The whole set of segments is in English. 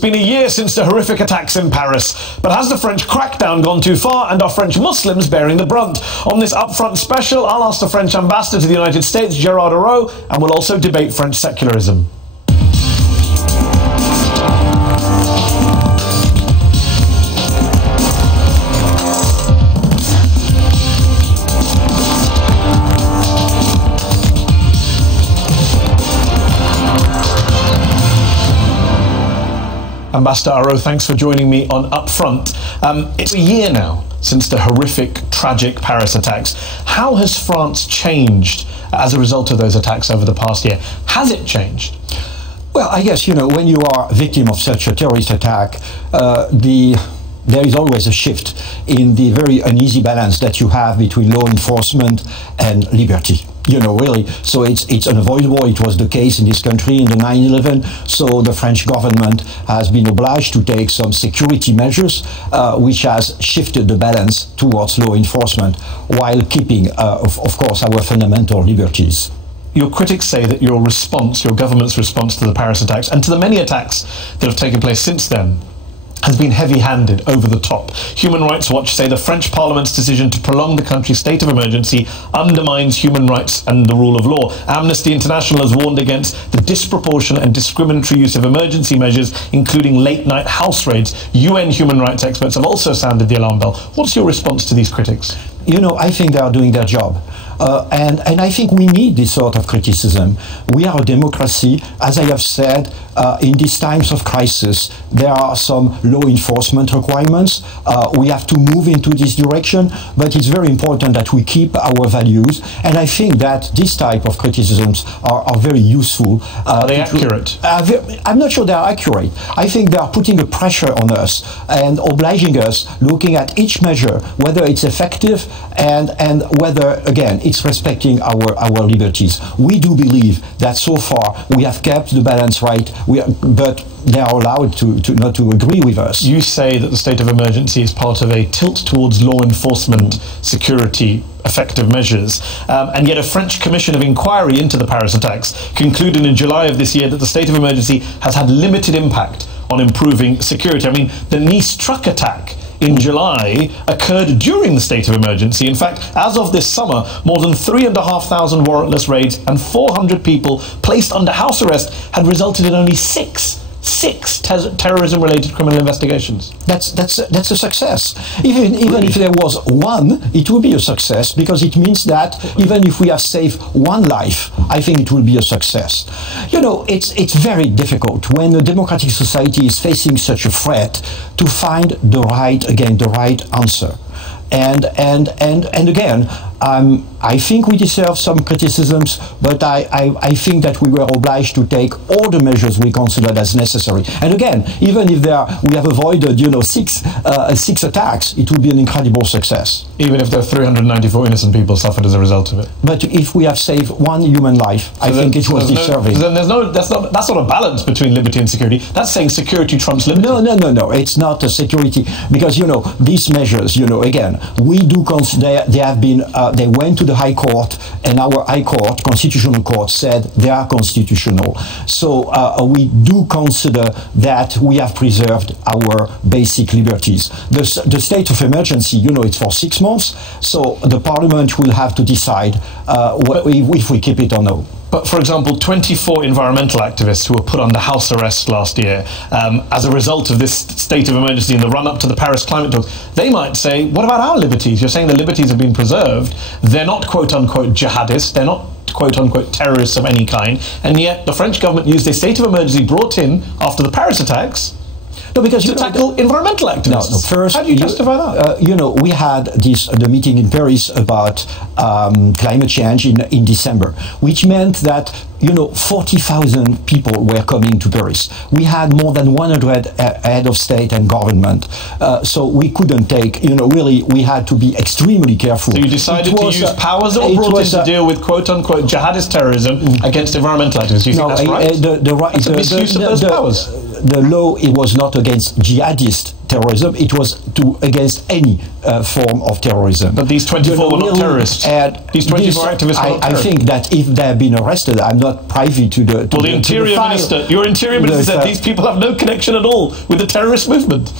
It's been a year since the horrific attacks in Paris, but has the French crackdown gone too far, and are French Muslims bearing the brunt? On this Upfront special, I'll ask the French ambassador to the United States, Gérard, and we'll also debate French secularism. Ambassador Araud, thanks for joining me on Upfront. It's a year now since the horrific, tragic Paris attacks. How has France changed as a result of those attacks over the past year? Has it changed? Well, I guess, when you are a victim of such a terrorist attack, there is always a shift in the very uneasy balance that you have between law enforcement and liberty. Really. So it's unavoidable. It was the case in this country in the 9/11. So the French government has been obliged to take some security measures, which has shifted the balance towards law enforcement while keeping, of course, our fundamental liberties. Your critics say that your government's response to the Paris attacks and to the many attacks that have taken place since then has been heavy-handed, over the top. Human Rights Watch say the French Parliament's decision to prolong the country's state of emergency undermines human rights and the rule of law. Amnesty International has warned against the disproportionate and discriminatory use of emergency measures, including late-night house raids. UN human rights experts have also sounded the alarm bell. What's your response to these critics? I think they are doing their job. And I think we need this sort of criticism. We are a democracy. As I have said, in these times of crisis, there are some law enforcement requirements. We have to move into this direction, but it's very important that we keep our values. And I think that this type of criticisms are very useful. Are they accurate? I'm not sure they are accurate. I think they are putting a pressure on us and obliging us, looking at each measure, whether it's effective and whether, again, it's respecting our liberties. We do believe that so far we have kept the balance right, but they are allowed to not to agree with us. You say that the state of emergency is part of a tilt towards law enforcement, security, effective measures, and yet a French commission of inquiry into the Paris attacks concluded in July of this year that the state of emergency has had limited impact on improving security. I mean, the Nice truck attack in July occurred during the state of emergency. In fact, as of this summer, more than 3,500 warrantless raids and 400 people placed under house arrest had resulted in only six terrorism-related criminal investigations. That's a success. Even if there was one, it will be a success, because it means that even if we have saved one life, I think it will be a success. It's very difficult when a democratic society is facing such a threat to find the right answer. And again, I think we deserve some criticisms, but I think that we were obliged to take all the measures we considered as necessary. And again, even if we have avoided, six attacks, it would be an incredible success. Even if there are 394 innocent people suffered as a result of it. But if we have saved one human life, I think it was deserving. Then that's not a balance between liberty and security. That's saying security trumps liberty. No. It's not a security, because these measures, again, we do consider they went to the High Court, and our High Court, Constitutional Court, said they are constitutional. So we do consider that we have preserved our basic liberties. The state of emergency, it's for 6 months, so the Parliament will have to decide if we keep it or no. But, for example, 24 environmental activists who were put under house arrest last year as a result of this state of emergency in the run-up to the Paris climate talks, they might say, what about our liberties? You're saying the liberties have been preserved. They're not, quote-unquote, jihadists. They're not, quote-unquote, terrorists of any kind. And yet the French government used a state of emergency brought in after the Paris attacks to tackle environmental activists. No, first, how do you justify that? We had the meeting in Paris about climate change in December, which meant that 40,000 people were coming to Paris. We had more than 100 head of state and government, so we couldn't take. Really, we had to be extremely careful. So you decided to use powers that were brought in to deal with quote-unquote jihadist terrorism against environmental activists. Do you think that's right? That's a misuse of those powers. The law, it was not against jihadist terrorism. It was against any form of terrorism. But these 24 were not terrorists. These 24 activists were not terrorists. I think that if they have been arrested, I'm not privy to the. Well, the Interior Minister, your Interior Minister said these people have no connection at all with the terrorist movement.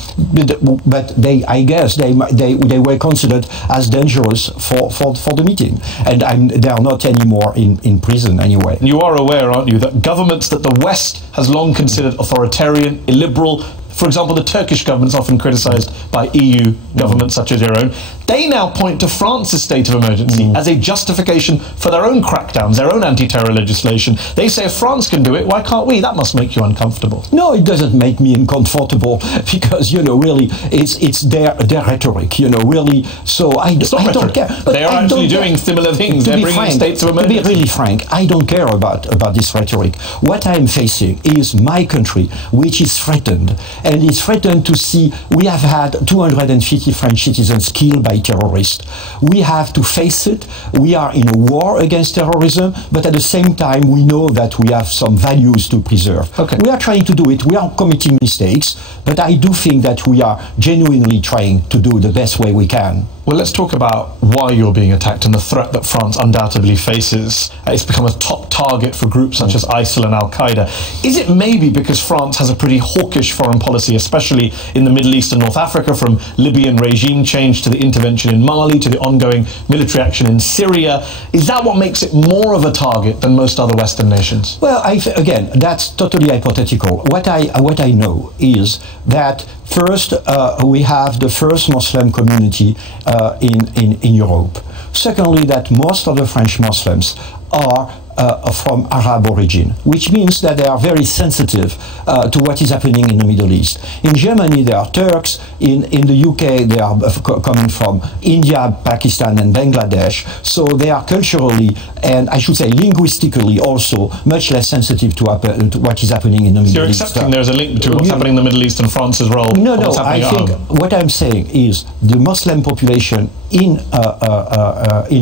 But I guess they were considered as dangerous for the meeting, and they are not anymore in prison anyway. You are aware, aren't you, that governments that the West has long considered authoritarian, illiberal, for example, the Turkish government is often criticised by EU governments such as your own. They now point to France's state of emergency as a justification for their own crackdowns, their own anti-terror legislation. They say if France can do it, why can't we? That must make you uncomfortable. No, it doesn't make me uncomfortable because, really, it's their rhetoric, really. So I don't care. But they are actually doing similar things. They're bringing states of emergency. To be really frank, I don't care about this rhetoric. What I'm facing is my country, which is threatened. And it's threatened to see we have had 250 French citizens killed by terrorists. We have to face it. We are in a war against terrorism, but at the same time, we know that we have some values to preserve. Okay. We are trying to do it. We are committing mistakes, but I do think that we are genuinely trying to do the best way we can. Well, let's talk about why you're being attacked and the threat that France undoubtedly faces. It's become a top target for groups such as ISIL and Al-Qaeda. Is it maybe because France has a pretty hawkish foreign policy, especially in the Middle East and North Africa, from Libyan regime change to the intervention in Mali to the ongoing military action in Syria? Is that what makes it more of a target than most other Western nations? Well, again, that's totally hypothetical. What I know is that first, we have the first Muslim community in Europe. Secondly, that most of the French Muslims are from Arab origin, which means that they are very sensitive to what is happening in the Middle East. In Germany, they are Turks. In the UK, they are coming from India, Pakistan, and Bangladesh. So they are culturally, and I should say linguistically also, much less sensitive to what is happening in the Middle East. You're accepting there's a link between what's happening in the Middle East and France's role? No, I think what I'm saying is the Muslim population in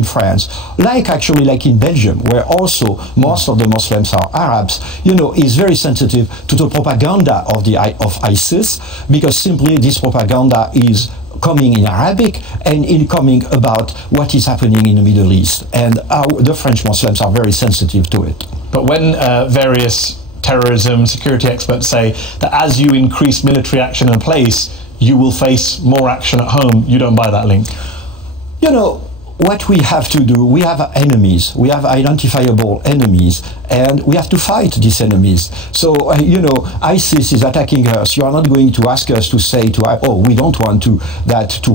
France, like in Belgium, where also most of the Muslims are Arabs, is very sensitive to the propaganda of ISIS, because simply this propaganda is coming in Arabic and coming about what is happening in the Middle East. And the French Muslims are very sensitive to it. But when various terrorism security experts say that as you increase military action in a place, you will face more action at home, you don't buy that link? What we have to do, we have enemies, we have identifiable enemies, and we have to fight these enemies. So, ISIS is attacking us. You are not going to ask us to say we don't want to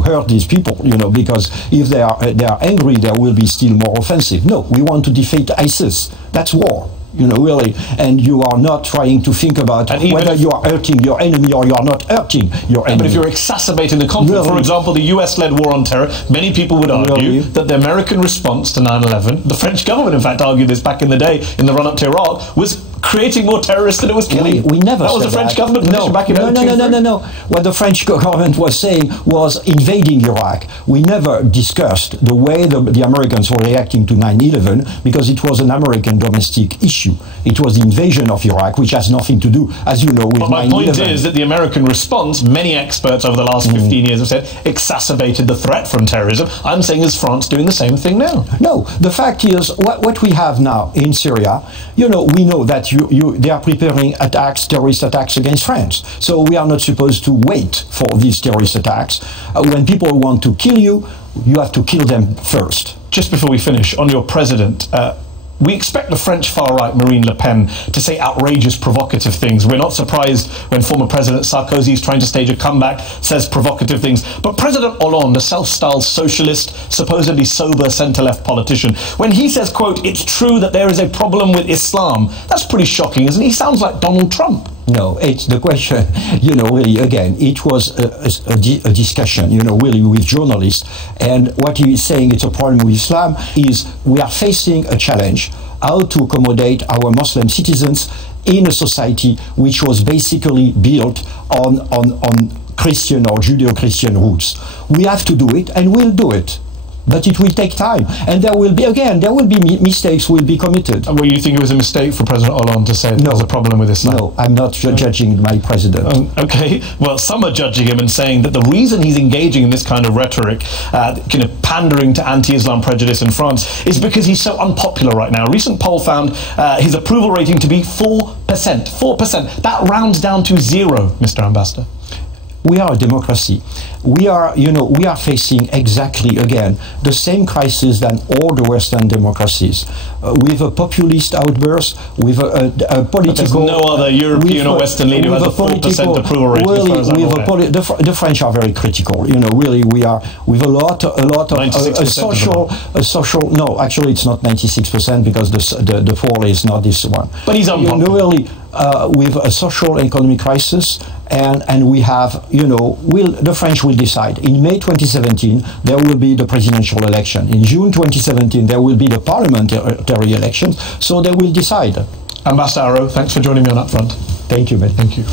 hurt these people, because if they are angry, they will be still more offensive. No, we want to defeat ISIS. That's war. Really, and you are not trying to think about whether you are hurting your enemy or you are not hurting your enemy. But if you're exacerbating the conflict, for example, the US-led war on terror, many people would argue that the American response to 9/11, the French government in fact argued this back in the day in the run-up to Iraq, was creating more terrorists than it was killing. We never that was said the French that. government position back in No. What the French government was saying was invading Iraq. We never discussed the way the Americans were reacting to 9/11 because it was an American domestic issue. It was the invasion of Iraq, which has nothing to do, as you know, with 9/11. But my point is that the American response, many experts over the last 15 years have said, exacerbated the threat from terrorism. I'm saying, is France doing the same thing now? No. The fact is, what we have now in Syria, we know that they are preparing terrorist attacks against France. So we are not supposed to wait for these terrorist attacks. When people want to kill you, you have to kill them first. Just before we finish, on your president, we expect the French far-right Marine Le Pen to say outrageous, provocative things. We're not surprised when former President Sarkozy is trying to stage a comeback, says provocative things. But President Hollande, a self-styled socialist, supposedly sober centre-left politician, when he says, quote, it's true that there is a problem with Islam, that's pretty shocking, isn't it? He sounds like Donald Trump. No, it's the question, really, again, it was a discussion, really with journalists. And what he is saying it's a problem with Islam is we are facing a challenge how to accommodate our Muslim citizens in a society which was basically built on Christian or Judeo-Christian roots. We have to do it, and we'll do it. But it will take time, and there will be mistakes will be committed. Well, you think it was a mistake for President Hollande to say that there's a problem with Islam? No, I'm not judging my president. Okay, well, some are judging him and saying that the reason he's engaging in this kind of rhetoric, kind of pandering to anti-Islam prejudice in France, is because he's so unpopular right now. A recent poll found his approval rating to be 4%. 4%. That rounds down to 0, Mr. Ambassador. We are a democracy. We are facing exactly, again, the same crisis than all the Western democracies, with a populist outburst, with a political... But there's no other European or Western leader who has a 4% approval rating, really, as far as I'm aware. The French are very critical. Really, we are with a lot of a social. No, actually, it's not 96% because the fall is not this one. But he's unpopular. Really, with a social and economic crisis, and we have, the French will decide. In May 2017, there will be the presidential election. In June 2017, there will be the parliamentary elections, so they will decide. Ambassador Araud, thanks for joining me on Upfront. Thank you, Ben. Thank you.